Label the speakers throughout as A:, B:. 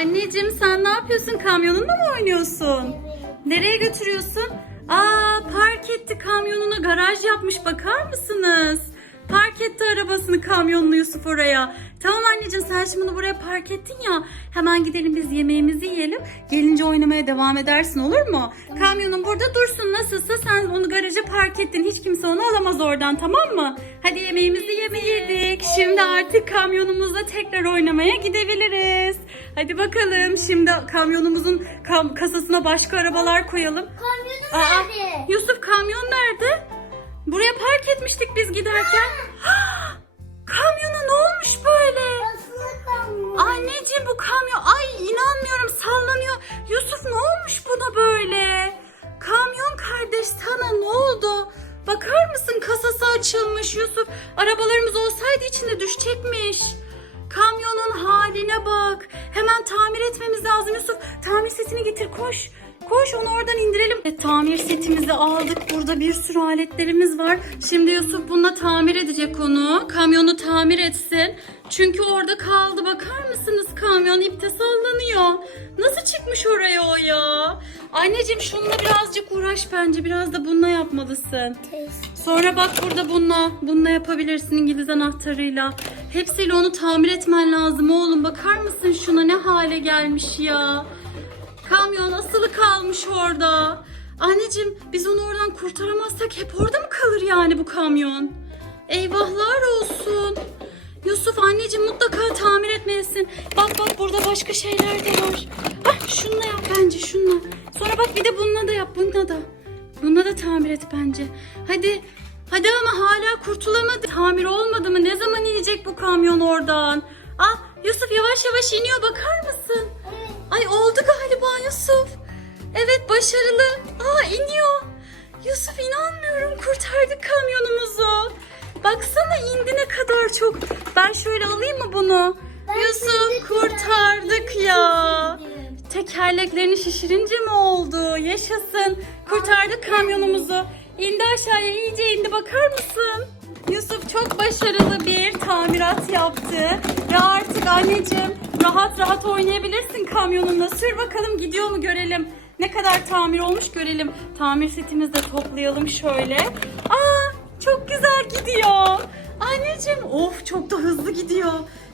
A: Anneciğim sen ne yapıyorsun? Kamyonunla mı oynuyorsun? Nereye götürüyorsun? Aa park etti kamyonunu garaj yapmış bakar mısınız? Park etti arabasını kamyonlu Yusuf oraya. Tamam anneciğim sen şimdi bunu buraya park ettin ya. Hemen gidelim biz yemeğimizi yiyelim. Gelince oynamaya devam edersin olur mu? Kamyonun burada dursun nasılsa sen onu garaja park ettin. Hiç kimse onu alamaz oradan tamam mı? Hadi yemeğimizi yeme yedik. Şimdi artık kamyonumuzla tekrar oynamaya gidebiliriz. Hadi bakalım şimdi kamyonumuzun kam- kasasına başka arabalar koyalım.
B: Kamyonum
A: Aa,
B: nerede?
A: Yusuf kamyon nerede? Buraya park etmiştik biz giderken. Kamyona ne olmuş böyle?
B: Asılı kamyon.
A: Anneciğim bu kamyon ay inanmıyorum sallanıyor. Yusuf ne olmuş buna böyle? Kamyon kardeş sana ne oldu? Bakar mısın kasası açılmış Yusuf. Arabalarımız olsaydı tamir etmemiz lazım Yusuf. Tamir setini getir koş. Koş onu oradan indirelim. Evet, tamir setimizi aldık. Burada bir sürü aletlerimiz var. Şimdi Yusuf bununla tamir edecek onu. Kamyonu tamir etsin. Çünkü orada kaldı. Bakar mısınız kamyon ipte sallanıyor. Nasıl çıkmış oraya o ya? Anneciğim şununla birazcık uğraş bence. Biraz da bununla yapmalısın. Sonra bak burada bununla, bununla yapabilirsin İngiliz anahtarıyla. Hepsiyle onu tamir etmen lazım oğlum. Bakar mısın şuna ne hale gelmiş ya. Kamyon asılı kalmış orada. Anneciğim biz onu oradan kurtaramazsak hep orada mı kalır yani bu kamyon? Eyvahlar olsun. Yusuf anneciğim mutlaka tamir etmelisin. Bak bak burada başka şeyler de var. Hah şununla yap bence şununla. Sonra bak bir de bununla da yap bununla da. Bununla da tamir et bence. Hadi. Hadi ama hala kurtulamadı. Tamir olmadı mı? Ne zaman inecek bu kamyon oradan? Ah Yusuf yavaş yavaş iniyor bakar mısın? Ay oldu galiba Yusuf. Evet başarılı. Aa iniyor. Yusuf inanmıyorum kurtardık kamyonumuzu. Baksana indi ne kadar çok. Ben şöyle alayım mı bunu?
B: Ben
A: Yusuf kurtardık ya. Tekerleklerini şişirince mi oldu? Yaşasın. Kurtardık kamyonumuzu. İndi aşağıya iyice indi bakar mısın? Yusuf çok başarılı bir tamirat yaptı. Ve artık anneciğim rahat rahat oynayabilirsin kamyonunla. Sür bakalım gidiyor mu görelim. Ne kadar tamir olmuş görelim. Tamir setimizi de toplayalım şöyle. Aa çok güzel gidiyor. Anneciğim of çok da hızlı gidiyor.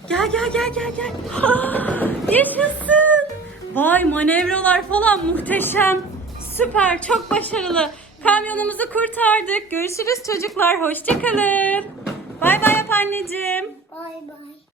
A: Gel gel gel gel gel. Ah, yaşasın. Vay manevralar falan muhteşem. Süper çok başarılı. Kamyonumuzu kurtardık. Görüşürüz çocuklar. Hoşçakalın. Bay bay yap anneciğim.
B: Bay bay.